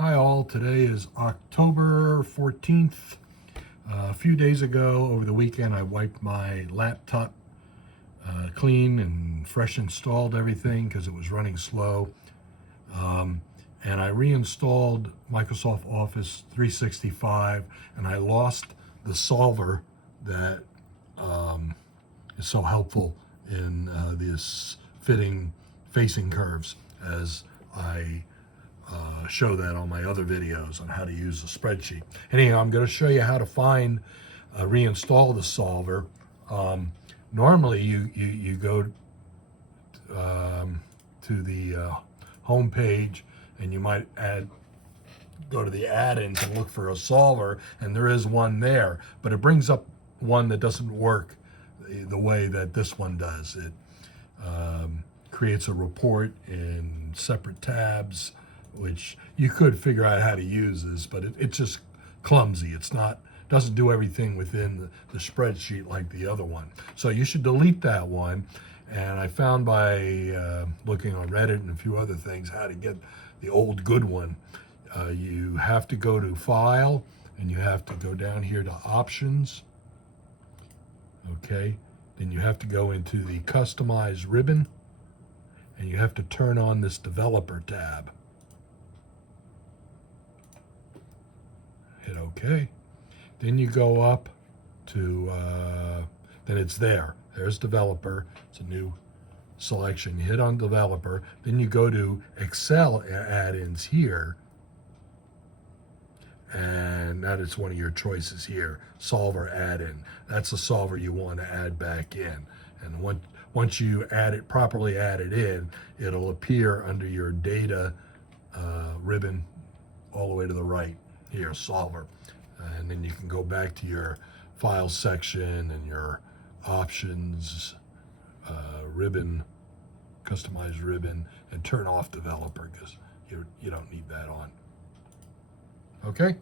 Hi all, today is October 14th. A few days ago, over the weekend, I wiped my laptop clean and fresh installed everything because it was running slow. And I reinstalled Microsoft Office 365 and I lost the solver that is so helpful in this facing curves, as I show that on my other videos on how to use the spreadsheet. Anyhow, I'm going to show you how to reinstall the solver. Normally you go to the home page and you might go to the add-ins and look for a solver, and there is one there, but it brings up one that doesn't work the way that this one does. It creates a report in separate tabs, which you could figure out how to use this, but it's just clumsy. Doesn't do everything within the spreadsheet like the other one. So you should delete that one. And I found by looking on Reddit and a few other things how to get the old good one. You have to go to File, and you have to go down here to Options. Okay, then you have to go into the Customize ribbon, and you have to turn on this Developer tab. Hit OK. Then you go up to, then it's there. There's Developer. It's a new selection. You hit on Developer. Then you go to Excel add-ins here. And that is one of your choices here, Solver add-in. That's the solver you want to add back in. And once you properly add it in, it'll appear under your Data ribbon all the way to the right here, Solver. And then you can go back to your File section and your Options ribbon, Customize ribbon, and turn off Developer because you don't need that on. Okay?